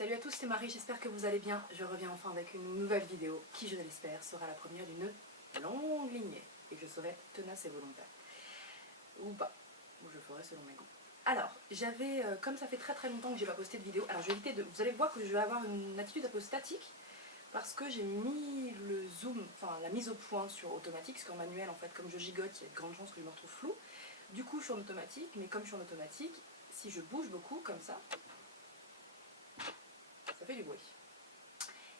Salut à tous, c'est Marie, j'espère que vous allez bien. Je reviens enfin avec une nouvelle vidéo qui, je l'espère, sera la première d'une longue lignée et que je serai tenace et volontaire. Ou pas, ou je ferai selon mes goûts. Alors, comme ça fait très longtemps que j'ai pas posté de vidéo, alors je vais éviter de... Vous allez voir que je vais avoir une attitude un peu statique parce que j'ai mis le zoom, enfin la mise au point sur automatique, parce qu'en manuel, en fait, comme je gigote, il y a de grandes chances que je me retrouve flou. Du coup, je suis en automatique, mais comme je suis en automatique, si je bouge beaucoup, comme ça fait du bruit.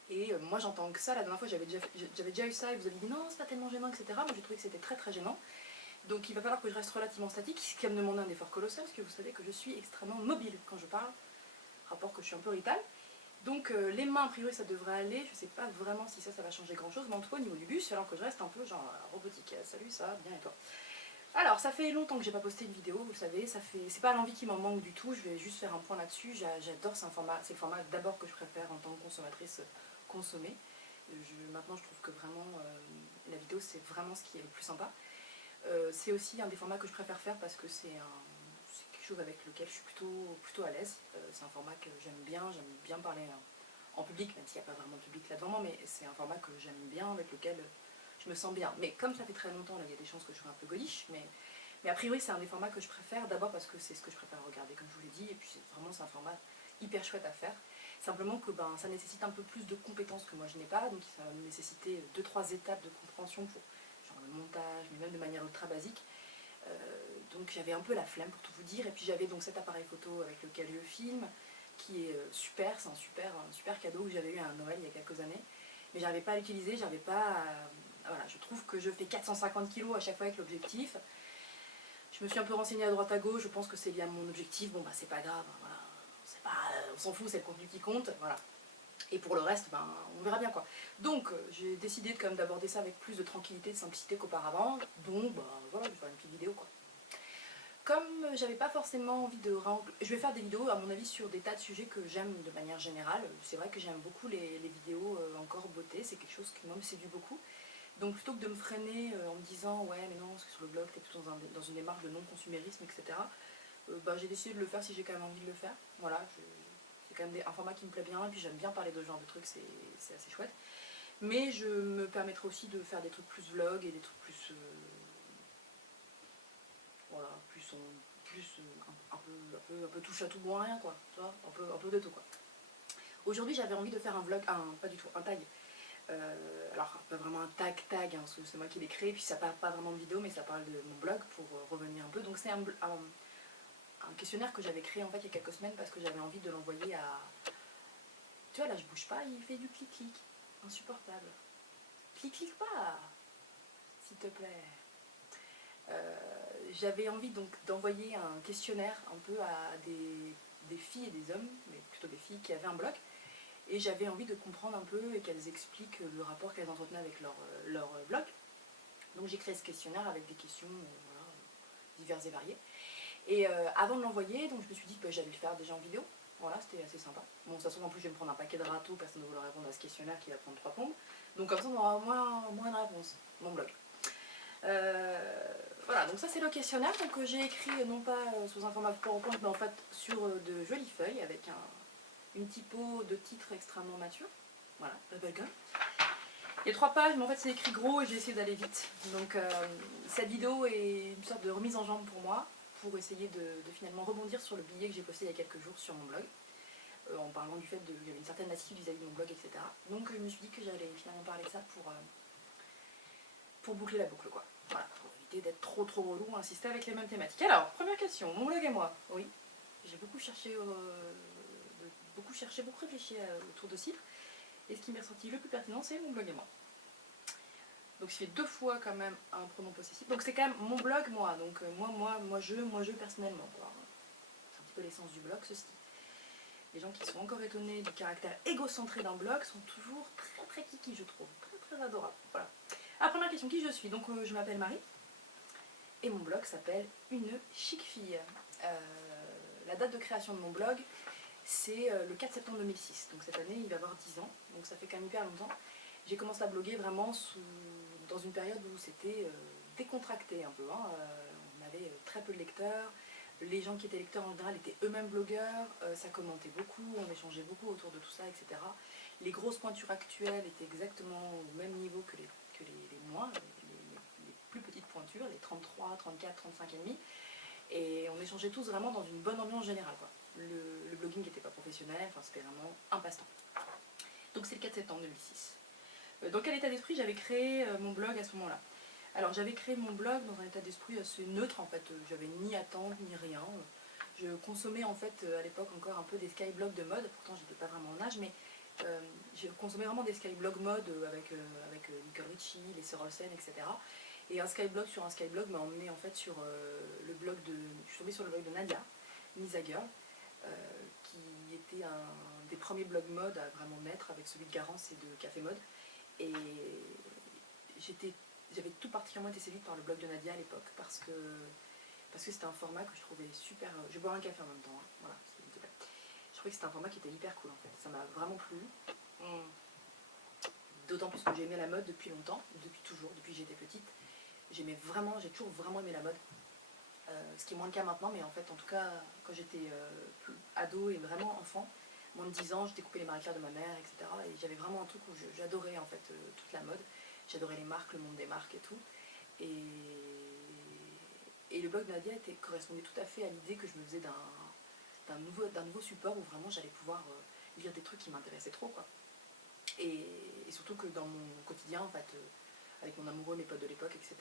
Et moi j'entends que ça, la dernière fois j'avais déjà eu ça et vous avez dit non c'est pas tellement gênant etc. Moi j'ai trouvé que c'était très gênant. Donc il va falloir que je reste relativement statique, ce qui va me demander un effort colossal parce que vous savez que je suis extrêmement mobile quand je parle, rapport que je suis un peu irritable. Donc les mains a priori ça devrait aller, je sais pas vraiment si ça va changer grand chose, mais en tout cas au niveau du bus, alors que je reste un peu genre robotique. Salut, ça va bien et toi? Alors ça fait longtemps que j'ai pas posté une vidéo, vous savez, c'est pas l'envie qui m'en manque du tout, je vais juste faire un point là-dessus, j'adore, c'est le format d'abord que je préfère en tant que consommatrice consommer. Maintenant je trouve que vraiment la vidéo c'est vraiment ce qui est le plus sympa. C'est aussi un des formats que je préfère faire parce que c'est quelque chose avec lequel je suis plutôt à l'aise. C'est un format que j'aime bien parler en public, même s'il n'y a pas vraiment de public là devant moi, mais c'est un format que j'aime bien, avec lequel je me sens bien. Mais comme ça fait très longtemps, là il y a des chances que je sois un peu gaulish, mais a priori c'est un des formats que je préfère, d'abord parce que c'est ce que je préfère regarder comme je vous l'ai dit, et puis c'est un format hyper chouette à faire. Simplement que ça nécessite un peu plus de compétences que moi je n'ai pas, donc ça va nécessiter 2-3 étapes de compréhension pour genre le montage, mais même de manière ultra basique. Donc j'avais un peu la flemme pour tout vous dire, et puis j'avais donc cet appareil photo avec lequel je filme, qui est super, c'est un super cadeau que j'avais eu à un Noël il y a quelques années, mais j'arrivais pas à l'utiliser, j'arrivais pas voilà, je trouve que je fais 450 kg à chaque fois avec l'objectif. Je me suis un peu renseignée à droite à gauche, je pense que c'est lié à mon objectif, bon bah c'est pas grave, voilà. On s'en fout, c'est le contenu qui compte, voilà. Et pour le reste, on verra bien quoi. Donc j'ai décidé quand même d'aborder ça avec plus de tranquillité, de simplicité qu'auparavant, donc voilà, je vais faire une petite vidéo quoi. Comme j'avais pas forcément envie de... Je vais faire des vidéos à mon avis sur des tas de sujets que j'aime de manière générale. C'est vrai que j'aime beaucoup les vidéos encore beauté, c'est quelque chose qui moi me séduit beaucoup. Donc plutôt que de me freiner en me disant ouais mais non parce que sur le blog t'es plutôt dans une démarche de non-consumérisme etc. J'ai décidé de le faire si j'ai quand même envie de le faire. Voilà, c'est quand même un format qui me plaît bien et puis j'aime bien parler de ce genre de trucs, c'est assez chouette. Mais je me permettrai aussi de faire des trucs plus vlog et des trucs plus... voilà, un peu touche à tout bon à rien quoi, tu vois, un peu de tout quoi. Aujourd'hui j'avais envie de faire un vlog, pas du tout, un tag. Alors pas vraiment un tag, hein, c'est moi qui l'ai créé, puis ça parle pas vraiment de vidéo mais ça parle de mon blog pour revenir un peu. Donc c'est un questionnaire que j'avais créé en fait il y a quelques semaines parce que j'avais envie de l'envoyer à... Tu vois là je bouge pas, il fait du clic-clic, insupportable. Clic-clic pas, s'il te plaît. J'avais envie donc d'envoyer un questionnaire un peu à des filles et des hommes, mais plutôt des filles qui avaient un blog, et j'avais envie de comprendre un peu et qu'elles expliquent le rapport qu'elles entretenaient avec leur blog. Donc j'ai créé ce questionnaire avec des questions voilà, diverses et variées. Et avant de l'envoyer, donc je me suis dit que j'allais le faire déjà en vidéo. Voilà, c'était assez sympa. Bon, ça se trouve en plus je vais me prendre un paquet de râteaux, personne ne va répondre à ce questionnaire qui va prendre 3 plombes. Donc comme ça on aura moins de réponses, mon blog. Voilà, donc ça c'est le questionnaire que j'ai écrit non pas sous un format PowerPoint mais en fait sur de jolies feuilles avec une typo de titre extrêmement mature. Voilà, bubblegum. Il y a 3 pages mais en fait c'est écrit gros et j'ai essayé d'aller vite. Donc cette vidéo est une sorte de remise en jambe pour moi pour essayer de finalement rebondir sur le billet que j'ai posté il y a quelques jours sur mon blog. En parlant du fait qu'il y avait une certaine lassitude vis-à-vis de mon blog, etc. Donc je me suis dit que j'allais finalement parler de ça pour boucler la boucle quoi. Voilà, pour éviter d'être trop relou, insister avec les mêmes thématiques. Alors, première question, mon blog et moi. Oui, j'ai beaucoup cherché, beaucoup réfléchi autour de cibles. Et ce qui m'est ressorti le plus pertinent, c'est mon blog et moi. Donc, je fais 2 fois quand même un pronom possessif. Donc, c'est quand même mon blog, moi. Donc, moi, je personnellement. C'est un petit peu l'essence du blog, ceci. Les gens qui sont encore étonnés du caractère égocentré d'un blog sont toujours très kiki, je trouve. Très adorables. Voilà. Alors, première question, qui je suis? Donc, je m'appelle Marie. Et mon blog s'appelle Une chic fille. La date de création de mon blog, c'est le 4 septembre 2006. Donc cette année, il va avoir 10 ans. Donc ça fait quand même hyper longtemps. J'ai commencé à bloguer vraiment dans une période où c'était décontracté un peu. On avait très peu de lecteurs. Les gens qui étaient lecteurs en général étaient eux-mêmes blogueurs, ça commentait beaucoup, on échangeait beaucoup autour de tout ça, etc. Les grosses pointures actuelles étaient exactement au même niveau que les moins, les plus petites pointures, les 33, 34, 35 et demi. Et on échangeait tous vraiment dans une bonne ambiance générale, quoi. Le blogging n'était pas professionnel, enfin c'était vraiment un passe-temps. Donc c'est le 4 septembre 2006. Dans quel état d'esprit j'avais créé mon blog à ce moment-là? Alors j'avais créé mon blog dans un état d'esprit assez neutre en fait, j'avais ni attente ni rien. Je consommais en fait à l'époque encore un peu des skyblogs de mode, pourtant j'étais pas vraiment en âge, mais j'ai consommé vraiment des skyblogs mode avec Nicole Richie, les sœurs Olsen, etc. Et un skyblog sur un skyblog m'a emmené en fait sur le blog de. Je suis tombée sur le blog de Nadia, Nisa Girl, qui était un des premiers blogs mode à vraiment naître avec celui de Garance et de Café Mode. Et j'avais tout particulièrement été séduite par le blog de Nadia à l'époque parce que c'était un format que je trouvais super. Je vais boire un café en même temps, hein. Voilà, s'il te plaît. Je trouvais que c'était un format qui était hyper cool en fait. Ça m'a vraiment plu. D'autant plus que j'ai aimé la mode depuis longtemps, depuis toujours, depuis que j'étais petite. J'ai toujours vraiment aimé la mode. Ce qui est moins le cas maintenant, mais en fait, en tout cas, quand j'étais plus ado et vraiment enfant, moins de 10 ans, je découpais les Marie-Claire de ma mère, etc. Et j'avais vraiment un truc où j'adorais en fait toute la mode. J'adorais les marques, le monde des marques et tout. Et le blog de Nadia correspondait tout à fait à l'idée que je me faisais d'un nouveau support où vraiment j'allais pouvoir lire des trucs qui m'intéressaient trop, quoi. Et surtout que dans mon quotidien, en fait, avec mon amoureux, mes potes de l'époque, etc.,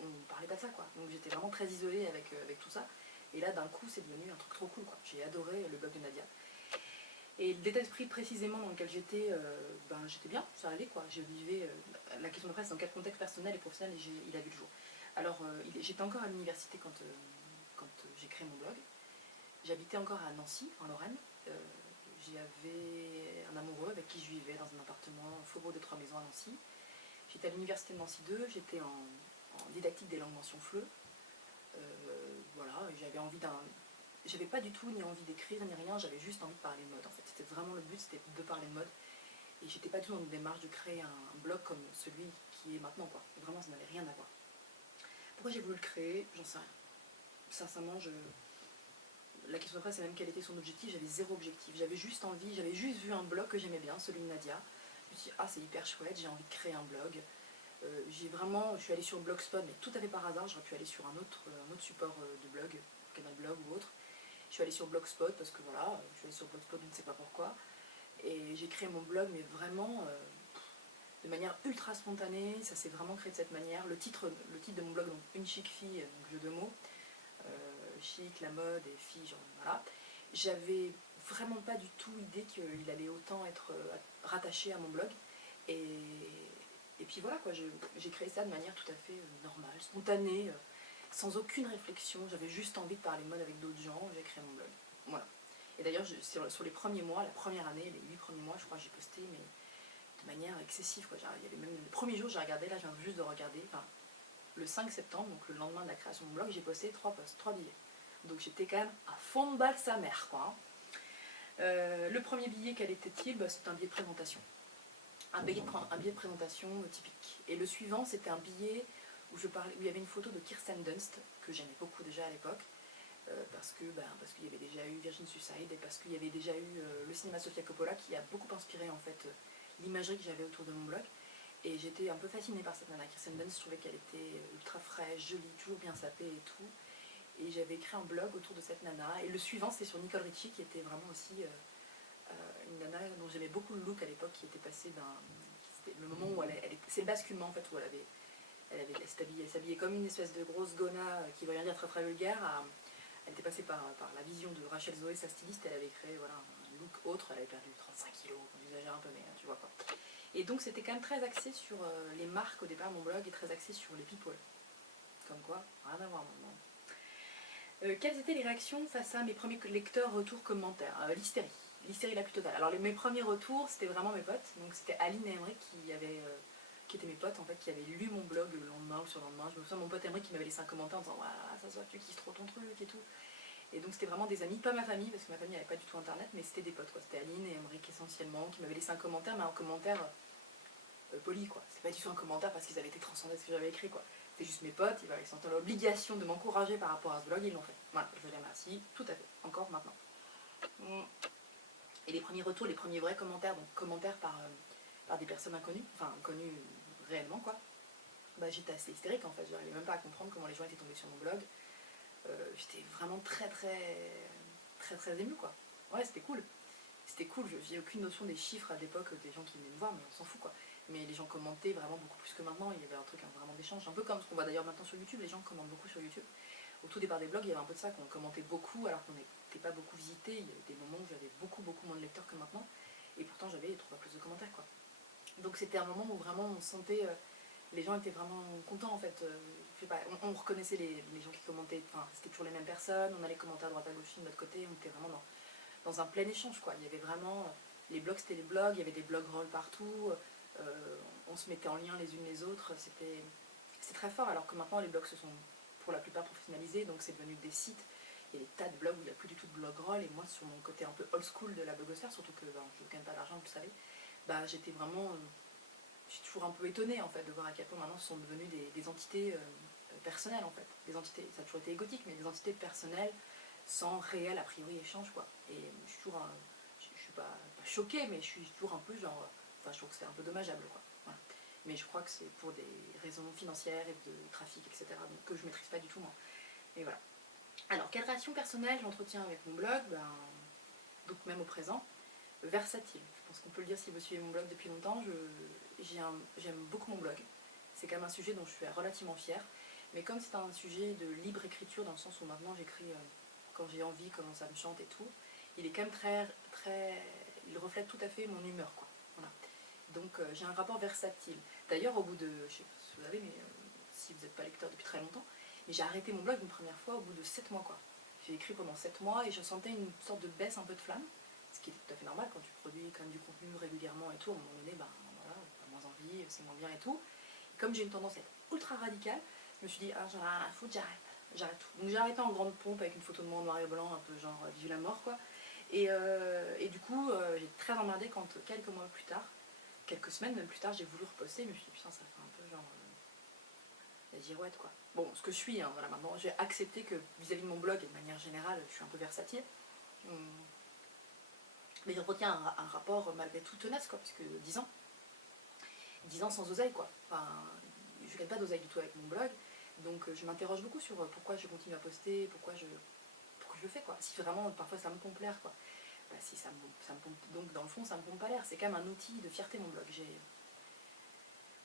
on parlait pas de ça, quoi. Donc j'étais vraiment très isolée avec tout ça. Et là, d'un coup, c'est devenu un truc trop cool, quoi. J'ai adoré le blog de Nadia. Et l'état d'esprit précisément dans lequel j'étais, j'étais bien, ça allait, quoi. Je vivais. La question d'après, c'est dans quel contexte personnel et professionnel il a vu le jour. Alors, j'étais encore à l'université quand j'ai créé mon blog. J'habitais encore à Nancy, en Lorraine. J'avais un amoureux avec qui je vivais dans un appartement au Faubourg des Trois Maisons à Nancy. J'étais à l'université de Nancy 2, j'étais en didactique des langues mention FLE. Voilà, j'avais pas du tout ni envie d'écrire ni rien, j'avais juste envie de parler de mode en fait. C'était vraiment le but, c'était de parler de mode. Et j'étais pas du tout dans une démarche de créer un blog comme celui qui est maintenant, quoi. Vraiment, ça n'avait rien à voir. Pourquoi j'ai voulu le créer, j'en sais rien. Sincèrement, la question après, c'est même quel était son objectif. J'avais zéro objectif. J'avais juste vu un blog que j'aimais bien, celui de Nadia. Je me suis dit, ah, c'est hyper chouette, j'ai envie de créer un blog. Je suis allée sur Blogspot, mais tout à fait par hasard. J'aurais pu aller sur un autre support de blog, Canal Blog ou autre. Je suis allée sur Blogspot parce que voilà, je suis allée sur Blogspot, je ne sais pas pourquoi. Et j'ai créé mon blog, mais vraiment de manière ultra spontanée. Ça s'est vraiment créé de cette manière. Le titre de mon blog, donc Une chic fille, donc jeu de mots. Chic, la mode et fille, genre voilà. J'avais vraiment pas du tout idée qu'il allait autant être rattaché à mon blog. Et puis voilà, quoi, j'ai créé ça de manière tout à fait normale, spontanée, sans aucune réflexion. J'avais juste envie de parler de mode avec d'autres gens, j'ai créé mon blog. Voilà. Et d'ailleurs, sur les premiers mois, la première année, les 8 premiers mois, je crois que j'ai posté, mais de manière excessive, quoi. Il y avait même le premier jour, j'ai regardé, là je viens juste de regarder, enfin, le 5 septembre, donc le lendemain de la création de mon blog, j'ai posté 3 posts, 3 billets. Donc j'étais quand même à fond de balle sa mère, quoi. Le premier billet, quel était-il? C'était un billet de présentation. Un billet de présentation typique. Et le suivant, c'était un billet où il y avait une photo de Kirsten Dunst, que j'aimais beaucoup déjà à l'époque, parce qu'il y avait déjà eu Virgin Suicide et parce qu'il y avait déjà eu le cinéma Sofia Coppola qui a beaucoup inspiré en fait l'imagerie que j'avais autour de mon blog. Et j'étais un peu fascinée par cette nana Kirsten Dunst. Je trouvais qu'elle était ultra fraîche, jolie, toujours bien sapée et tout. Et j'avais écrit un blog autour de cette nana. Et le suivant, c'était sur Nicole Richie, qui était vraiment aussi une nana dont j'aimais beaucoup le look à l'époque, qui était passée c'était le moment où c'est le basculement en fait, où elle s'habillait comme une espèce de grosse gona qui veut rien dire très très vulgaire. Elle était passée par la vision de Rachel Zoé, sa styliste. Elle avait créé voilà, un look autre. Elle avait perdu 35 kilos, j'exagère un peu, mais tu vois quoi. Et donc c'était quand même très axé sur les marques au départ, mon blog, et très axé sur les people. Comme quoi, rien à voir maintenant. Quelles étaient les réactions face à mes premiers lecteurs, retours, commentaires? L'hystérie la plus totale. Alors mes premiers retours, c'était vraiment mes potes. Donc c'était Aline et Emmerich qui étaient mes potes en fait, qui avaient lu mon blog le lendemain ou sur le lendemain. Je me souviens de mon pote Emmerich qui m'avait laissé un commentaire en disant waouh, ça se voit, tu kiffes trop ton truc et tout. Et donc c'était vraiment des amis, pas ma famille, parce que ma famille n'avait pas du tout internet, mais c'était des potes, quoi. C'était Aline et Emmerich essentiellement qui m'avaient laissé un commentaire, mais un commentaire poli, quoi. C'était pas du tout un commentaire parce qu'ils avaient été transcendés à ce que j'avais écrit, quoi. C'est juste mes potes, ils sentent l'obligation de m'encourager par rapport à ce blog, ils l'ont fait. Voilà, je les remercie, tout à fait, encore maintenant. Et les premiers retours, les premiers vrais commentaires, donc commentaires par des personnes inconnues, enfin inconnues réellement quoi, bah, j'étais assez hystérique en fait, j'arrivais même pas à comprendre comment les gens étaient tombés sur mon blog. J'étais vraiment très émue quoi. Ouais, c'était cool. C'était cool, j'ai aucune notion des chiffres à l'époque des gens qui venaient me voir, mais on s'en fout quoi. Mais les gens commentaient vraiment beaucoup plus que maintenant, il y avait un truc vraiment d'échange, un peu comme ce qu'on voit d'ailleurs maintenant sur YouTube, les gens commentent beaucoup sur YouTube. Au tout départ des blogs, il y avait un peu de ça, qu'on commentait beaucoup alors qu'on n'était pas beaucoup visité, il y avait des moments où j'avais beaucoup moins de lecteurs que maintenant, et pourtant j'avais 3 fois plus de commentaires quoi. Donc c'était un moment où vraiment on sentait, les gens étaient vraiment contents en fait, je sais pas, on reconnaissait les gens qui commentaient, enfin c'était toujours les mêmes personnes, on allait commenter à droite à gauche de notre côté, on était vraiment dans un plein échange quoi. Il y avait vraiment, les blogs c'était les blogs, il y avait des blogs roll partout, on se mettait en lien les unes les autres, c'était très fort, alors que maintenant les blogs se sont pour la plupart professionnalisés, donc c'est devenu des sites. Il y a des tas de blogs où il n'y a plus du tout de blog roll, et moi sur mon côté un peu old school de la blogosphère, surtout que je ne gagne pas d'argent, vous le savez, bah j'étais vraiment, je suis toujours un peu étonnée en fait de voir à quel point maintenant ce sont devenus des entités personnelles en fait, des entités, ça a toujours été égotique, mais des entités personnelles sans réel a priori échange quoi. Et je suis toujours, je suis pas choquée, mais je suis toujours un peu genre, enfin je trouve que c'est un peu dommageable quoi. Voilà. Mais je crois que c'est pour des raisons financières et de trafic, etc. Donc, que je ne maîtrise pas du tout moi. Et voilà. Alors, quelle relation personnelle j'entretiens avec mon blog, donc même au présent, versatile. Je pense qu'on peut le dire si vous suivez mon blog depuis longtemps, j'aime beaucoup mon blog. C'est quand même un sujet dont je suis relativement fière. Mais comme c'est un sujet de libre écriture, dans le sens où maintenant j'écris quand j'ai envie, comment ça me chante et tout, il est quand même il reflète tout à fait mon humeur quoi. Voilà. Donc j'ai un rapport versatile. D'ailleurs au bout de, je sais pas si vous savez, mais si vous n'êtes pas lecteur depuis très longtemps, mais j'ai arrêté mon blog une première fois au bout de 7 mois quoi. J'ai écrit pendant 7 mois et je sentais une sorte de baisse un peu de flamme, ce qui est tout à fait normal quand tu produis quand même du contenu régulièrement et tout, à un moment donné, voilà, t'as moins envie, c'est moins bien et tout. Et comme j'ai une tendance à être ultra radicale, je me suis dit, j'en ai rien à foutre, j'arrête tout. Donc j'ai arrêté en grande pompe avec une photo de moi en noir et blanc, un peu genre vive la mort quoi. Et du coup, j'ai très emmerdé quand quelques mois plus tard, quelques semaines même plus tard, j'ai voulu reposter, mais je me suis dit putain, ça fait un peu genre la girouette quoi. Bon, ce que je suis, hein, voilà, maintenant j'ai accepté que vis-à-vis de mon blog et de manière générale, je suis un peu versatile. Mais j'entretiens un rapport malgré tout tenace quoi, puisque 10 ans sans oseille quoi. Enfin, je gagne pas d'oseille du tout avec mon blog, donc je m'interroge beaucoup sur pourquoi je continue à poster, pourquoi je le fais quoi. Si vraiment parfois ça me pompe l'air quoi. Bah, si ça me pompe, donc dans le fond ça me pompe pas l'air, c'est quand même un outil de fierté mon blog.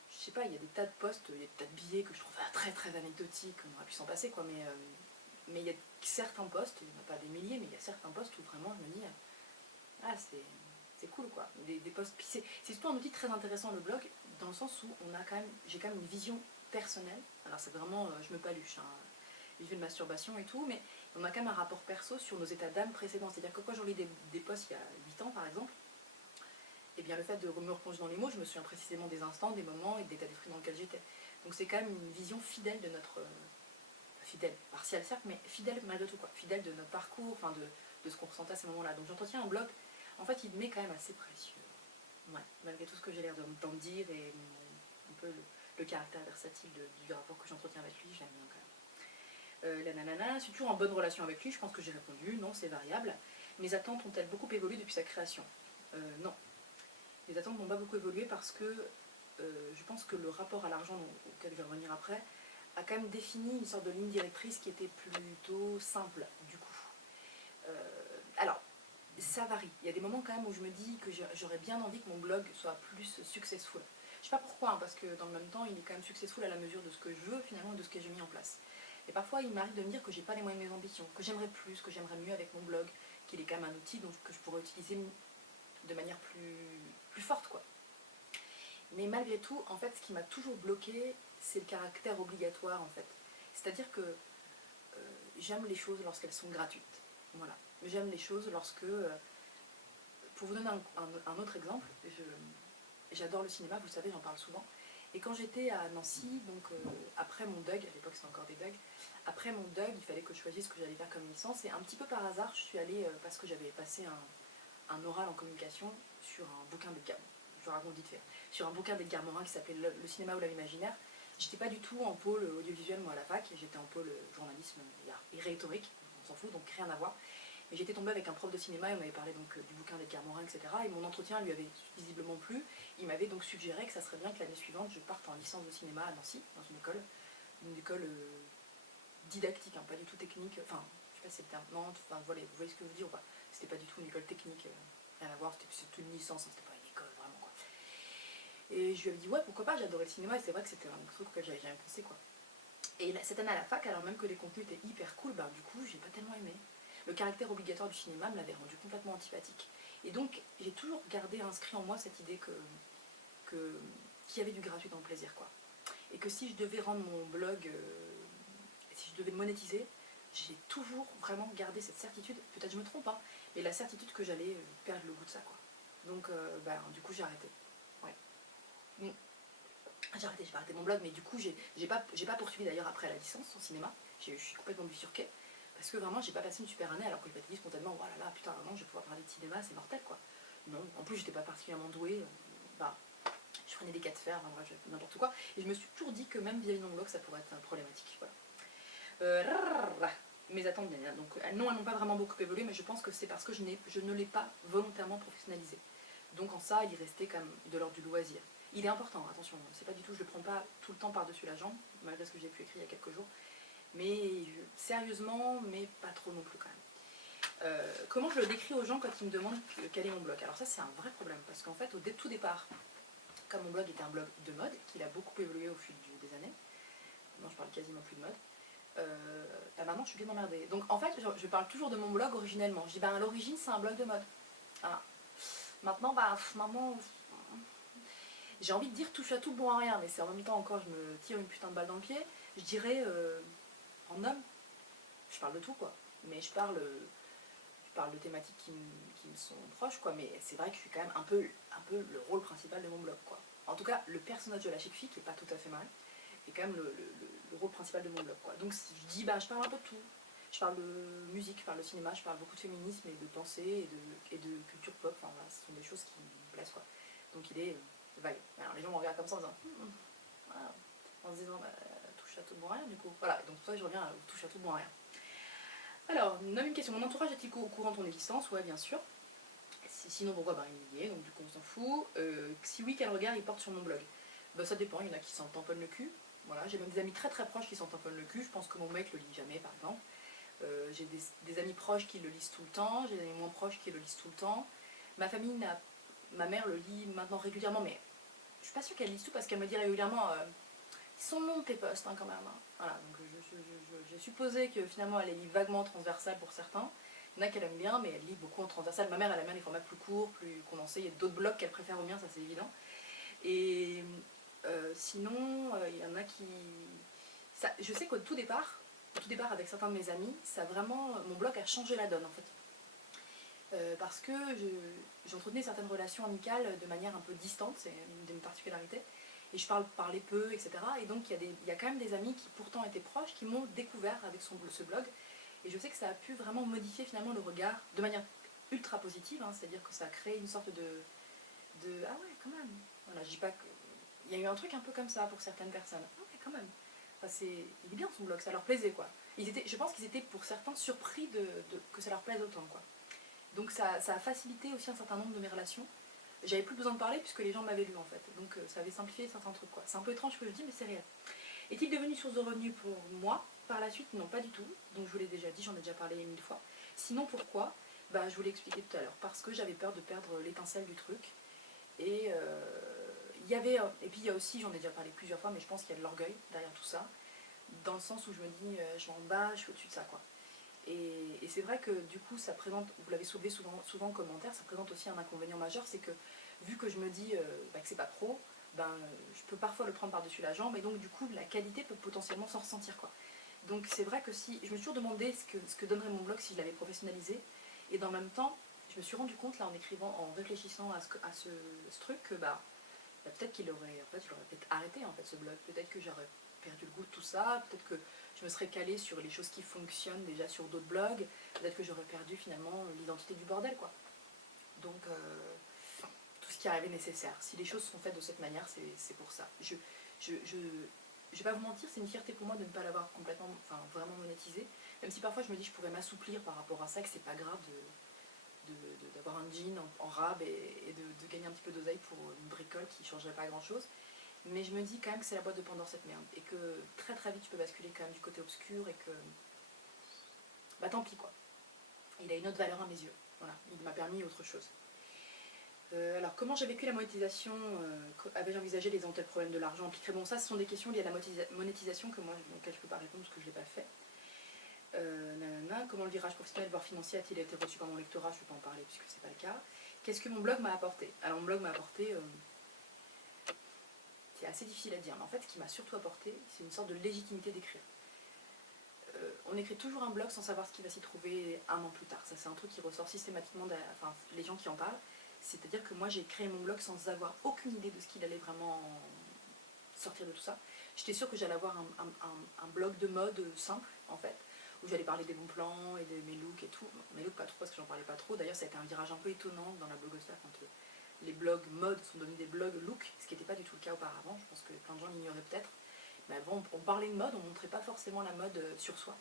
Je sais pas, il y a des tas de posts, il y a des tas de billets que je trouve très anecdotiques, on aurait pu s'en passer quoi, mais il y a certains posts, il n'y en a pas des milliers, mais il y a certains posts où vraiment je me dis c'est cool quoi. Des posts, c'est surtout un outil très intéressant le blog, dans le sens où j'ai quand même une vision personnelle, alors c'est vraiment, je me paluche, hein, je fais de masturbation et tout, mais on a quand même un rapport perso sur nos états d'âme précédents, c'est-à-dire que quand j'en lis des posts il y a 8 ans par exemple, et bien le fait de me replonger dans les mots, je me souviens précisément des instants, des moments et des états d'esprit dans lesquels j'étais. Donc c'est quand même une vision fidèle de notre... fidèle, partielle certes, mais fidèle malgré tout quoi. Fidèle de notre parcours, enfin de ce qu'on ressentait à ces moments-là. Donc j'entretiens un blog, en fait il m'est quand même assez précieux. Ouais, malgré tout ce que j'ai l'air d'en dire et un peu le caractère versatile du rapport que j'entretiens avec lui, je l'aime bien quand même. La nanana, je suis toujours en bonne relation avec lui, je pense que j'ai répondu, non c'est variable. Mes attentes ont-elles beaucoup évolué depuis sa création? Non. Les attentes n'ont pas beaucoup évolué parce que je pense que le rapport à l'argent, auquel je vais revenir après, a quand même défini une sorte de ligne directrice qui était plutôt simple, du coup. Alors, ça varie. Il y a des moments quand même où je me dis que j'aurais bien envie que mon blog soit plus successful. Je sais pas pourquoi, hein, parce que dans le même temps, il est quand même successful à la mesure de ce que je veux finalement et de ce que j'ai mis en place. Et parfois, il m'arrive de me dire que j'ai pas les moyens de mes ambitions, que j'aimerais plus, que j'aimerais mieux avec mon blog, qu'il est quand même un outil que je pourrais utiliser de manière plus forte, quoi. Mais malgré tout, en fait, ce qui m'a toujours bloqué, c'est le caractère obligatoire, en fait. C'est-à-dire que j'aime les choses lorsqu'elles sont gratuites. Voilà. J'aime les choses lorsque... pour vous donner un autre exemple, j'adore le cinéma, vous le savez, j'en parle souvent. Et quand j'étais à Nancy, donc après mon DUG, à l'époque c'était encore des DUG, après mon DUG, il fallait que je choisisse ce que j'allais faire comme licence. Et un petit peu par hasard, je suis allée, parce que j'avais passé un oral en communication sur un bouquin d'Edgar, je raconte vite fait, sur un bouquin d'Edgar Morin qui s'appelait Le cinéma ou l'imaginaire. J'étais pas du tout en pôle audiovisuel moi à la fac, j'étais en pôle journalisme et rhétorique, on s'en fout, donc rien à voir. Mais j'étais tombée avec un prof de cinéma, et on m'avait parlé donc du bouquin d'Edgar Morin, etc. Et mon entretien lui avait visiblement plu. Il m'avait donc suggéré que ça serait bien que l'année suivante je parte en licence de cinéma à Nancy, dans une école didactique, hein, pas du tout technique, enfin je sais pas si c'est le terme, non, enfin voilà, vous voyez ce que je veux dire ou pas. C'était pas du tout une école technique, rien à voir, c'était une licence, hein, c'était pas une école vraiment quoi. Et je lui avais dit ouais pourquoi pas, j'adorais le cinéma et c'est vrai que c'était un truc auquel j'avais jamais pensé quoi. Et cette année à la fac, alors même que les contenus étaient hyper cool, bah du coup j'ai pas tellement aimé. Le caractère obligatoire du cinéma me l'avait rendu complètement antipathique. Et donc j'ai toujours gardé inscrit en moi cette idée qu'il y avait du gratuit dans le plaisir quoi. Et que si je devais rendre mon blog, si je devais le monétiser, j'ai toujours vraiment gardé cette certitude, peut-être je me trompe hein, mais la certitude que j'allais perdre le goût de ça quoi. Donc du coup j'ai arrêté. Ouais. J'ai pas arrêté mon blog, mais du coup j'ai pas poursuivi d'ailleurs après la licence en cinéma. Je suis complètement bifurquée. Parce que vraiment j'ai pas passé une super année alors que je m'étais dit spontanément voilà là putain vraiment je vais pouvoir parler de cinéma, c'est mortel quoi. Non, en plus j'étais pas particulièrement douée, je prenais des cas de fer, bref, n'importe quoi. Et je me suis toujours dit que même via mon blog ça pourrait être problématique. Voilà. Mes attentes bien, donc elles n'ont pas vraiment beaucoup évolué, mais je pense que c'est parce que je ne l'ai pas volontairement professionnalisé. Donc en ça il est resté comme de l'ordre du loisir. Il est important, attention, c'est pas du tout, je le prends pas tout le temps par-dessus la jambe, malgré ce que j'ai pu écrire il y a quelques jours. Mais sérieusement, mais pas trop non plus quand même. Comment je le décris aux gens quand ils me demandent quel est mon blog? Alors ça c'est un vrai problème, parce qu'en fait au tout départ, comme mon blog était un blog de mode, qu'il a beaucoup évolué au fil des années, maintenant je parle quasiment plus de mode, maintenant je suis bien emmerdée. Donc en fait je parle toujours de mon blog originellement, je dis à l'origine c'est un blog de mode. Voilà. Maintenant j'ai envie de dire touche à tout bon à rien, mais c'est en même temps encore je me tire une putain de balle dans le pied. Je dirais en homme, je parle de tout quoi, mais je parle de thématiques qui me sont proches quoi, mais c'est vrai que je suis quand même un peu le rôle principal de mon blog quoi. En tout cas le personnage de la chic fille qui est pas tout à fait marrant, est quand même le rôle principal de mon blog quoi. Donc je dis je parle un peu de tout. Je parle de musique, je parle de cinéma, je parle beaucoup de féminisme et de pensée et de culture pop, enfin voilà, ce sont des choses qui me plaisent quoi. Donc il est vague. Alors les gens me regardent comme ça en disant voilà, en se disant touche à tout bon rien du coup. Voilà, donc toi je reviens à touche à tout bon rien. Alors, une question, mon entourage est-il au courant de ton existence? Ouais bien sûr. Sinon pourquoi il y est, donc du coup on s'en fout. Si oui, quel regard il porte sur mon blog? Ça dépend, il y en a qui s'en tamponnent le cul. Voilà, j'ai même des amis très très proches qui s'en tamponnent le cul. Je pense que mon mec le lit jamais par exemple. J'ai des amis proches qui le lisent tout le temps, j'ai des amis moins proches qui le lisent tout le temps. Ma famille, ma mère le lit maintenant régulièrement, mais je suis pas sûre qu'elle lise tout parce qu'elle me dit régulièrement ils sont longs tes posts hein, quand même. Hein. Voilà, donc j'ai supposé que finalement elle les lit vaguement transversales pour certains. Il y en a qu'elle aime bien, mais elle lit beaucoup en transversal. Ma mère elle aime bien les formats plus courts, plus condensés. Il y a d'autres blogs qu'elle préfère au mien, ça c'est évident. Et sinon, il y en a qui... je sais qu'au tout départ avec certains de mes amis, mon blog a changé la donne en fait. Parce que j'entretenais certaines relations amicales de manière un peu distante, c'est une particularité, et je parlais peu, etc. Et donc il y a quand même des amis qui pourtant étaient proches, qui m'ont découvert avec ce blog, et je sais que ça a pu vraiment modifier finalement le regard de manière ultra positive, hein, c'est-à-dire que ça a créé une sorte de ah ouais quand même, voilà, je dis pas que... Il y a eu un truc un peu comme ça pour certaines personnes, ah ouais quand même. Enfin, il est bien son blog, ça leur plaisait quoi. Je pense qu'ils étaient pour certains surpris que ça leur plaise autant quoi. Donc ça a facilité aussi un certain nombre de mes relations. J'avais plus besoin de parler puisque les gens m'avaient lu en fait. Donc ça avait simplifié certains trucs quoi. C'est un peu étrange ce que je dis mais c'est réel. Est-il devenu source de revenus pour moi? Par la suite non pas du tout. Donc je vous l'ai déjà dit, j'en ai déjà parlé 1000 fois. Sinon pourquoi? Je vous l'ai expliqué tout à l'heure. Parce que j'avais peur de perdre l'étincelle du truc. Et et puis il y a aussi, j'en ai déjà parlé plusieurs fois, mais je pense qu'il y a de l'orgueil derrière tout ça, dans le sens où je me dis je m'en bats, je suis au-dessus de ça quoi. Et c'est vrai que du coup ça présente, vous l'avez soulevé souvent en commentaire, ça présente aussi un inconvénient majeur, c'est que vu que je me dis que c'est pas pro, je peux parfois le prendre par-dessus la jambe et donc du coup la qualité peut potentiellement s'en ressentir quoi. Donc c'est vrai que si je me suis toujours demandé ce que donnerait mon blog si je l'avais professionnalisé, et dans le même temps je me suis rendu compte là en écrivant, en réfléchissant à ce truc que peut-être qu'il aurait peut-être arrêté en fait ce blog, peut-être que j'aurais perdu le goût de tout ça, peut-être que je me serais calée sur les choses qui fonctionnent déjà sur d'autres blogs, peut-être que j'aurais perdu finalement l'identité du bordel quoi. Donc tout ce qui arrivait nécessaire. Si les choses sont faites de cette manière, c'est pour ça. je vais pas vous mentir, c'est une fierté pour moi de ne pas l'avoir complètement, enfin vraiment monétisé. Même si parfois je me dis que je pourrais m'assouplir par rapport à ça, que c'est pas grave d'avoir un jean en rab et de gagner un petit peu d'oseille pour une bricole qui changerait pas grand chose. Mais je me dis quand même que c'est la boîte de Pandore cette merde. Et que très très vite tu peux basculer quand même du côté obscur et que. Bah tant pis quoi. Il a une autre valeur à mes yeux. Voilà, il m'a permis autre chose. Alors, comment j'ai vécu la monétisation avais-je envisagé les éventuels problèmes de l'argent impliqueraient. Bon, ça, ce sont des questions liées à la monétisation auxquelles je ne peux pas répondre parce que je ne l'ai pas fait. Comment le virage professionnel, voire financier, a-t-il été reçu par mon lectorat? Je ne peux pas en parler puisque c'est pas le cas. Qu'est-ce que mon blog m'a apporté? Alors, mon blog m'a apporté. C'est assez difficile à dire, mais en fait, ce qui m'a surtout apporté, c'est une sorte de légitimité d'écrire. On écrit toujours un blog sans savoir ce qui va s'y trouver un an plus tard. Ça, c'est un truc qui ressort systématiquement, enfin, les gens qui en parlent. C'est-à-dire que moi, j'ai créé mon blog sans avoir aucune idée de ce qu'il allait vraiment sortir de tout ça. J'étais sûre que j'allais avoir un blog de mode simple, en fait, où j'allais parler des bons plans et de mes looks et tout. Mes looks, pas trop, parce que j'en parlais pas trop. D'ailleurs, ça a été un virage un peu étonnant dans la blogosphère quand les blogs mode sont devenus des blogs look, ce qui n'était pas du tout le cas auparavant. Je pense que plein de gens l'ignoraient peut-être. Mais avant, on parlait de mode, on ne montrait pas forcément la mode sur soi.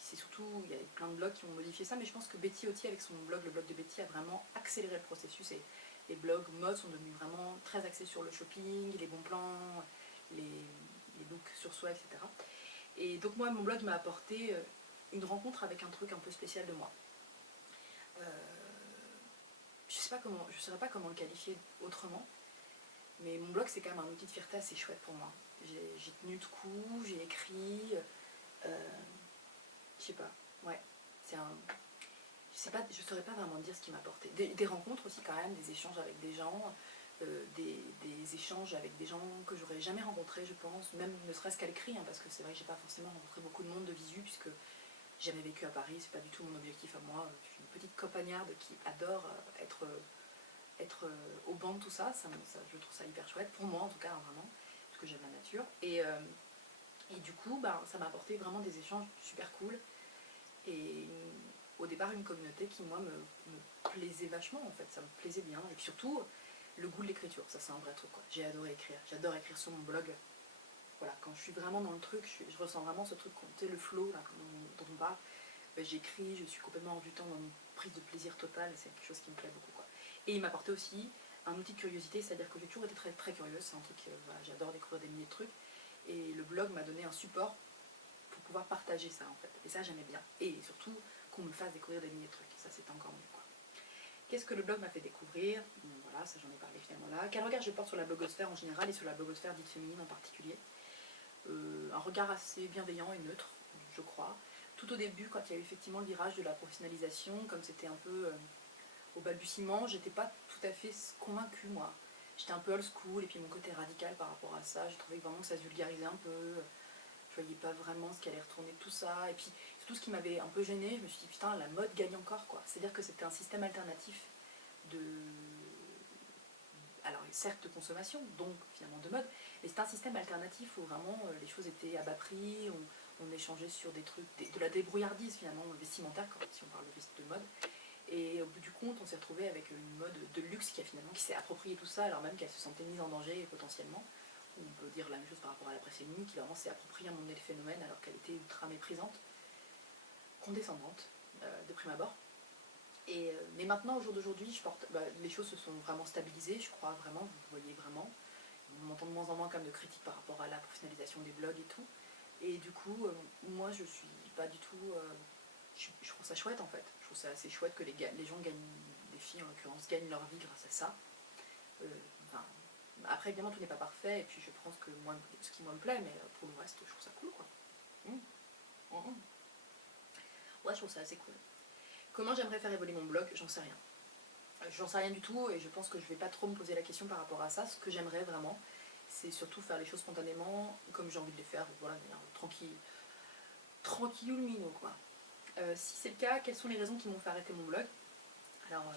C'est surtout, il y a plein de blogs qui ont modifié ça, mais je pense que Betty Oti, avec son blog, le blog de Betty, a vraiment accéléré le processus. Et les blogs mode sont devenus vraiment très axés sur le shopping, les bons plans, les looks sur soi, etc. Et donc moi, mon blog m'a apporté une rencontre avec un truc un peu spécial de moi. Je ne saurais pas comment le qualifier autrement, mais mon blog c'est quand même un outil de fierté assez chouette pour moi. J'ai tenu de coup, j'ai écrit, je sais pas, ouais, c'est un... Je saurais pas vraiment dire ce qui m'a apporté. Des rencontres aussi quand même, des échanges avec des gens, des échanges avec des gens que j'aurais jamais rencontrés, je pense, même ne serait-ce qu'à l'écrit, hein, parce que c'est vrai que j'ai pas forcément rencontré beaucoup de monde de visu, puisque j'ai jamais vécu à Paris, c'est pas du tout mon objectif à moi. Je suis une petite campagnarde qui adore être au banc de tout ça, je trouve ça hyper chouette, pour moi en tout cas, hein, vraiment, parce que j'aime la nature. Et du coup, ça m'a apporté vraiment des échanges super cool. Et au départ, une communauté qui, moi, me plaisait vachement, en fait. Ça me plaisait bien. Et puis surtout, le goût de l'écriture. Ça, c'est un vrai truc, quoi. J'ai adoré écrire. J'adore écrire sur mon blog. Voilà, quand je suis vraiment dans le truc, je ressens vraiment ce truc, tu sais, le flow, là, dont on parle. J'écris, je suis complètement hors du temps dans une prise de plaisir totale. C'est quelque chose qui me plaît beaucoup, quoi. Et il m'apportait aussi un outil de curiosité, c'est-à-dire que j'ai toujours été très, très curieuse. C'est un truc, voilà, j'adore découvrir des milliers de trucs. Et le blog m'a donné un support pour pouvoir partager ça, en fait. Et ça, j'aimais bien. Et surtout, qu'on me fasse découvrir des milliers de trucs. Ça, c'est encore mieux, quoi. Qu'est-ce que le blog m'a fait découvrir? Voilà, ça, j'en ai parlé finalement là. Quel regard je porte sur la blogosphère en général et sur la blogosphère dite féminine en particulier? Un regard assez bienveillant et neutre, je crois. Tout au début, quand il y a eu effectivement le virage de la professionnalisation, comme c'était un peu au balbutiement, j'étais pas tout à fait convaincue, moi. J'étais un peu old school, et puis mon côté radical par rapport à ça, j'ai trouvé vraiment que ça se vulgarisait un peu. Je voyais pas vraiment ce qui allait retourner de tout ça. Et puis, tout ce qui m'avait un peu gênée, je me suis dit, putain, la mode gagne encore, quoi. C'est-à-dire que c'était un système alternatif de... Alors, certes, de consommation, donc finalement de mode, mais c'était un système alternatif où vraiment les choses étaient à bas prix, on échangeait sur des trucs, de la débrouillardise finalement vestimentaire, si on parle de mode. Et au bout du compte, on s'est retrouvé avec une mode de luxe qui s'est approprié tout ça, alors même qu'elle se sentait mise en danger potentiellement. On peut dire la même chose par rapport à la presse féminine qui vraiment s'est appropriée à mon phénomène alors qu'elle était ultra méprisante, condescendante, de prime abord. Mais maintenant, au jour d'aujourd'hui, les choses se sont vraiment stabilisées, je crois vraiment, vous voyez vraiment. On entend de moins en moins comme de critiques par rapport à la professionnalisation des blogs et tout. Et du coup, moi je suis pas du tout... je trouve ça chouette en fait. Je trouve ça assez chouette que les gens gagnent, les filles en l'occurrence, gagnent leur vie grâce à ça. Après, évidemment, tout n'est pas parfait, et puis je pense que moi, ce qui moi me plaît, mais pour le reste, je trouve ça cool, quoi. Ouais, je trouve ça assez cool. Comment j'aimerais faire évoluer mon blog? J'en sais rien. J'en sais rien du tout, et je pense que je vais pas trop me poser la question par rapport à ça. Ce que j'aimerais vraiment, c'est surtout faire les choses spontanément, comme j'ai envie de les faire, voilà, de manière tranquille ou minot, quoi. Si c'est le cas, quelles sont les raisons qui m'ont fait arrêter mon blog? Alors,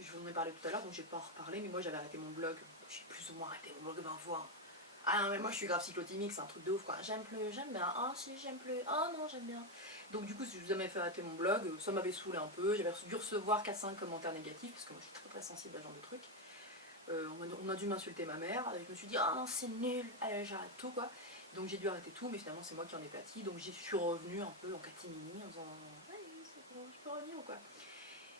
je vous en ai parlé tout à l'heure, donc je vais pas en reparler, mais moi j'avais arrêté mon blog, j'ai plus ou moins arrêté mon blog 20 fois. Ah non, mais moi je suis grave cyclotimique, c'est un truc de ouf, quoi. J'aime plus, j'aime bien, ah si j'aime plus, ah non j'aime bien. Donc du coup, si je vous avais fait arrêter mon blog, ça m'avait saoulé un peu, j'avais dû recevoir 4-5 commentaires négatifs, parce que moi je suis très très sensible à ce genre de trucs. On a dû m'insulter ma mère, et je me suis dit ah non c'est nul, allez j'arrête tout quoi. Donc j'ai dû arrêter tout, mais finalement c'est moi qui en ai pâti, donc j'y suis revenue un peu en catimini en disant ouais, c'est bon, je peux revenir ou quoi.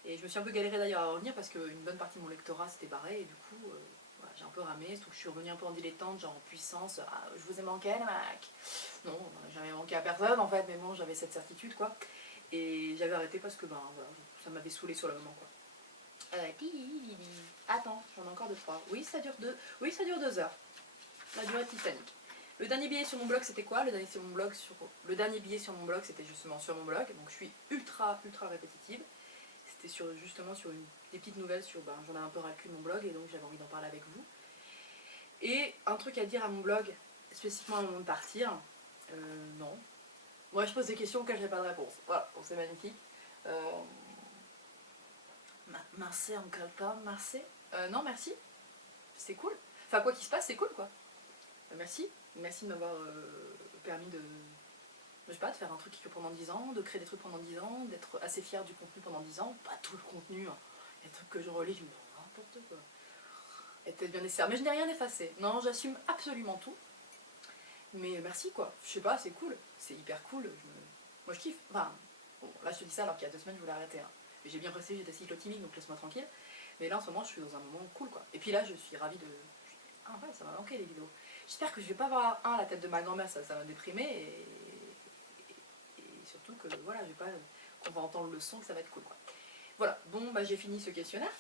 Et je me suis un peu galérée d'ailleurs à revenir parce qu'une bonne partie de mon lectorat s'était barré et du coup voilà, j'ai un peu ramé, donc je suis revenue un peu en dilettante, genre en puissance, ah, je vous ai manqué le Mac. Non, j'avais manqué à personne en fait, mais bon j'avais cette certitude quoi. Et j'avais arrêté parce que ben voilà, ça m'avait saoulé sur le moment quoi. Attends, j'en ai encore 2-3. Oui, ça dure 2 heures. La durée Titanic. Le dernier billet sur mon blog, c'était quoi? Le dernier billet sur mon blog, c'était justement sur mon blog. Donc je suis ultra répétitive. C'était justement sur des petites nouvelles sur. Ben, j'en ai un peu ras le cul de mon blog et donc j'avais envie d'en parler avec vous. Et un truc à dire à mon blog, spécifiquement au moment de partir. Non. Moi, je pose des questions auxquelles je n'ai pas de réponse. Voilà, bon, c'est magnifique. Merci en quelqu'un, merci. Non, merci. C'est cool. Enfin, quoi qu'il se passe, c'est cool, quoi. Merci. Merci de m'avoir permis de... Je sais pas, de faire un truc pendant 10 ans, de créer des trucs pendant 10 ans, d'être assez fière du contenu pendant 10 ans. Pas tout le contenu. Hein. Il y a des trucs que je relis, je me dis n'importe quoi. Et peut-être bien nécessaire. Mais je n'ai rien effacé. Non, j'assume absolument tout. Mais merci, quoi. Je sais pas, c'est cool. C'est hyper cool. Moi, je kiffe. Enfin, bon, là, je te dis ça alors qu'il y a 2 semaines, je voulais arrêter. Hein. J'ai bien pressé, j'étais cyclotimique, donc laisse-moi tranquille. Mais là, en ce moment, je suis dans un moment cool, quoi. Et puis là, je suis ravie de... Ah ouais, ça m'a manqué, les vidéos. J'espère que je vais pas avoir, la tête de ma grand-mère, ça m'a déprimé. Et surtout que, voilà, je vais pas... qu'on va entendre le son, que ça va être cool, quoi. Voilà, bon, bah j'ai fini ce questionnaire.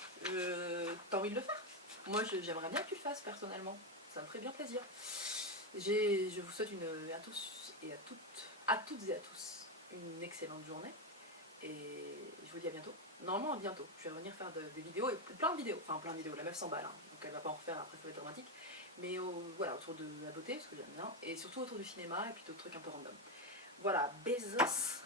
T'as envie de le faire? Moi, j'aimerais bien que tu le fasses, personnellement. Ça me ferait bien plaisir. Je vous souhaite à tous et à toutes et à tous, une excellente journée. Et je vous dis à bientôt. Normalement, à bientôt. Je vais revenir faire des vidéos, et plein de vidéos. Enfin, plein de vidéos. La meuf s'emballe, hein, donc elle va pas en refaire, après ça va être dramatique. Mais voilà, autour de la beauté, parce que j'aime bien. Et surtout autour du cinéma, et puis d'autres trucs un peu random. Voilà, Bezos,